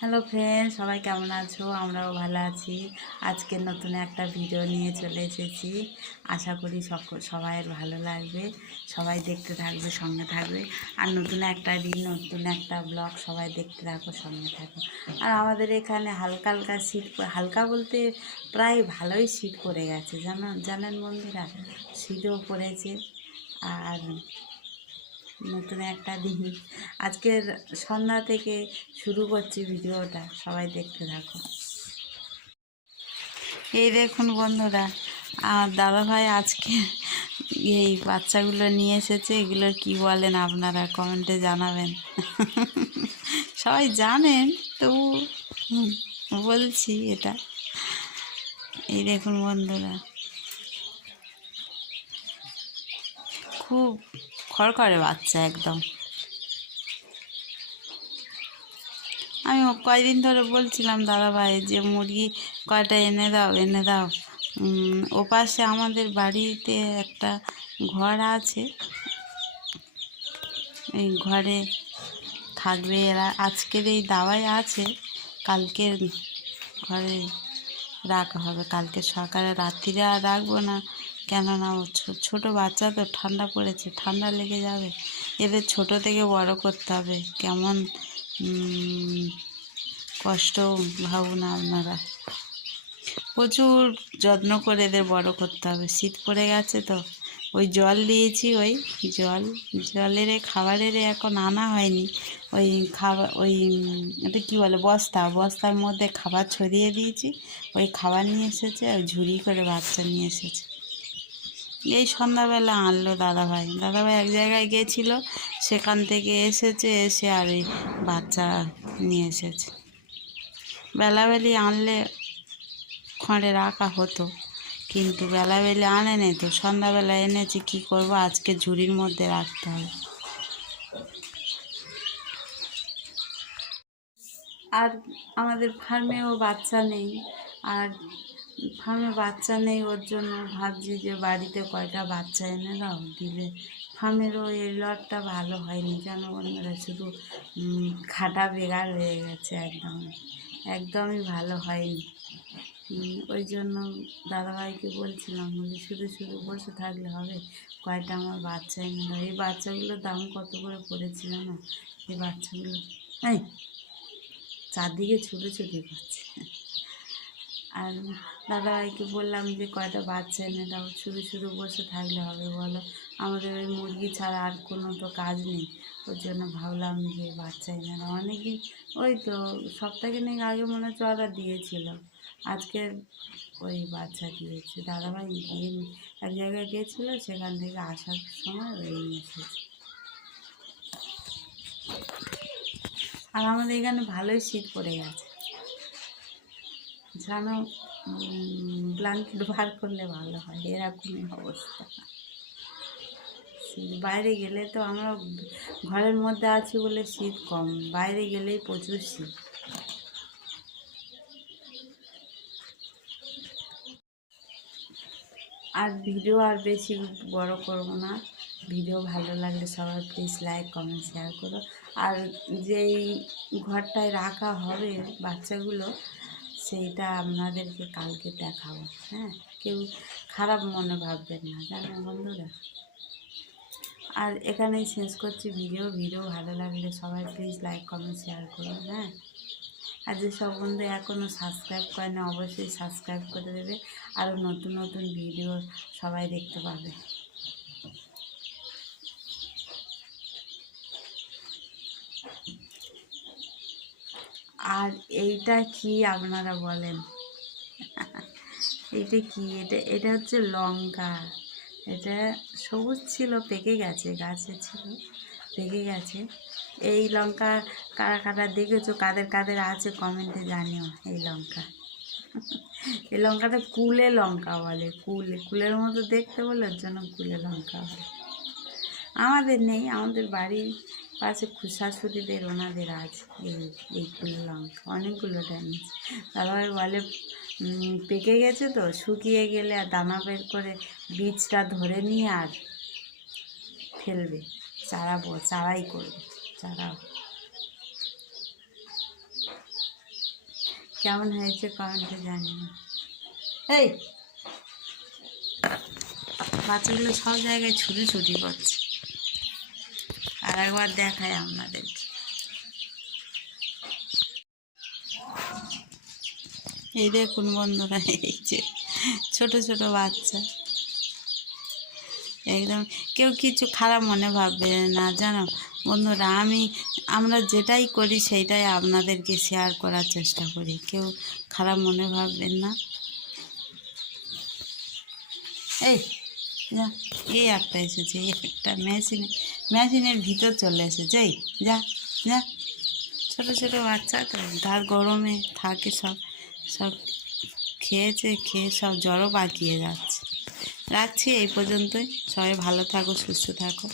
Hello friend সবাই কেমন আছো? আমরাও ভালো আছি। আজকে নতুন একটা ভিডিও নিয়ে চলে এসেছি। আশা করি সক- সবাই ভালো লাগবে। সবাই দেখতে থাকবে, সঙ্গে থাকবে। আর নতুন একটা দিন, নতুন একটা ব্লগ সবাই দেখতে থাকো, সঙ্গে থাকো। আর আমাদের এখানে হালকা হালকা শীত হালকা বলতে প্রায় ভালোই শীত পড়ে গেছে। জানো, জানেন বন্ধুরা? শীতও পড়েছে। আর নতুন একটা দিন। আজকের সন্ধ্যা থেকে শুরু করছি ভিডিওটা, সবাই দেখতে থাকো। এই দেখুন বন্ধুরা, আমার দাদাভাই আজকে এই বাচ্চাগুলো নিয়ে এসেছে, এগুলো কি বলেন আপনারা কমেন্টে জানাবেন। সবাই জানেন, তবু বলছি এটা। এই দেখুন বন্ধুরা, খুব খড়খড়ে বাচ্চা একদম। আমি কয়দিন ধরে বলছিলাম দাদা ভাই যে মুরগি কয়টা এনে দাও এনে দাও। উম, ও পাশে আমাদের বাড়িতে একটা ঘর আছে। এই ঘরে থাকবে এরা। আজকের এই দাওয়াই আছে। কালকে ঘরে রাখা হবে। কালকে সকালে রাত্রিরে আর রাখব না। কেননা ছোটো বাচ্চা তো ঠান্ডা পড়েছে, ঠান্ডা লেগে যাবে। এদের ছোট থেকে বড় করতে হবে। কেমন কষ্ট ভাবুন আপনারা। প্রচুর যত্ন করে এদের বড় করতে হবে। শীত পড়ে গেছে তো, ওই জল দিয়েছি, ওই জল, জলের খাবারের এখন আনা হয়নি। ওই খাবার ওই, এটা কী বলে, বস্তা, বস্তার মধ্যে খাবার ছড়িয়ে দিয়েছি। ওই খাবার নিয়ে এসেছে আর ঝুড়ি করে বাচ্চা নিয়ে এসেছে। এই সন্ধ্যাবেলা আনলো দাদাভাই। দাদাভাই এক জায়গায় গেছিল, সেখান থেকে এসেছে, এসে আর ওই বাচ্চা নিয়ে এসেছে। বেলাবেলি আনলে খড়ে রাখা হতো, কিন্তু বেলাবেলি আনে নেই তো। সন্ধ্যাবেলা এনেছি, কি করব? আজকে ঝুড়ির মধ্যে রাখতে হবে। আর আমাদের ফার্মেও বাচ্চা নেই, আর ফার্মে বাচ্চা নেই ওর জন্য ভাবছি যে বাড়িতে কয়টা বাচ্চা এনে দাও, দিলে ফার্মেরও এই লটটা ভালো হয়নি, কেন বন্ধুরা শুধু খাটা বেগার হয়ে গেছে একদম, একদমই ভালো হয়নি। ওই জন্য দাদাভাইকে বলছিলাম, বলি শুধু শুধু বসে থাকলে হবে, কয়টা আমার বাচ্চা এনে দাও। এই বাচ্চাগুলোর দাম কত করে পড়েছিল না এই বাচ্চাগুলো, এই চারদিকে ছুটোছুটি করছে আর দাদাভাইকে বললাম যে, কয়টা বাচ্চা এনে দাও, শুধু শুধু বসে থাকলে হবে বলো। আমাদের ওই মুরগি ছাড়া আর কোনো তো কাজ নেই। ওর জন্য ভাবলাম যে, বাচ্চা এনে দাও। অনেকদিন ওই তো সপ্তাহে সপ্তাহখানেক আগে মনে হচ্ছে অর্ডার দিয়েছিল। আজকে ওই বাচ্চা দিয়েছে। দাদাভাই গিয়ে এক জায়গায় গিয়েছিল সেখান থেকে আসার সময় ওই নিয়ে এসেছে। আর আমাদের এখানে ভালোই শীত পড়ে গেছে। যেন ব্ল্যাঙ্কেট বার করলে ভালো হয়, এরকমই অবস্থা। শীত বাইরে গেলে তো আমরা ঘরের মধ্যে আছি বলে শীত কম, বাইরে গেলেই প্রচুর শীত। আর ভিডিও আর বেশি বড় করব না, ভিডিও ভালো লাগলে সবাই প্লিজ লাইক কমেন্ট শেয়ার করো। আর যেই ঘরটায় রাখা হবে বাচ্চাগুলো সেইটা আপনাদেরকে কালকে দেখাবো হ্যাঁ? কেউ খারাপ মনে ভাববেন না, জানেন বন্ধুরা? আর এখানেই শেষ করছি ভিডিও ভিডিও ভালো লাগলে সবাই প্লিজ লাইক কমেন্ট শেয়ার করুন হ্যাঁ? আর যেসব বন্ধু এখনও সাবস্ক্রাইব করে না অবশ্যই সাবস্ক্রাইব করে দেবে। আরও নতুন নতুন ভিডিও সবাই দেখতে পাবে। আর এইটা কি আপনারা বলেন? এটা কি? এটা এটা হচ্ছে লঙ্কা। এটা সবুজ ছিল, পেকে গেছে, গাছে ছিল, পেকে গেছে। এই লঙ্কা কারা কারা দেখেছ? কাদের কাদের আছে কমেন্টে জানিও এই লঙ্কা। এই লঙ্কাটা কুলে লঙ্কা বলে, কুলে, কুলের মতো দেখতে বলে, ওর জন্য কুলে লঙ্কা বলে। আমাদের নেই, আমাদের বাড়ির পাশে শাশুড়িদের ওনাদের আছে এই এইগুলো লঙ্কা, অনেকগুলো টানিয়েছে তারপরে বলে পেকে গেছে তো, শুকিয়ে গেলে আর দানা বের করে বীজটা ধরে নিয়ে আর ফেলবে। চারা চারাই করবে চারা কেমন হয়েছে কমেন্টে জানিয়ে এই! বাচ্চাগুলো সব জায়গায় ছুটি ছুটি করছে। একবার দেখায় আপনাদেরকে। এই দেখুন বন্ধুরা, এই যে ছোট ছোট বাচ্চা। একদম কেউ কিছু খারাপ মনে ভাববে না, জানো? বন্ধুরা, আমি, আমরা যেটাই করি সেইটাই আপনাদেরকে শেয়ার করার চেষ্টা করি, কেউ খারাপ মনে ভাববেন না। এই একটা এসেছে, এই একটা মেশিনে মেশিনের ভিতর চলে এসেছে। এই, যা যা। ছোটো ছোটো বাচ্চা তো, তার গরমে থাকে সব সব খেয়েছে, খেয়ে সব জ্বরও পাকিয়ে যাচ্ছে। রাখছি এই পর্যন্তই। সবাই ভালো থাকো, সুস্থ থাকো।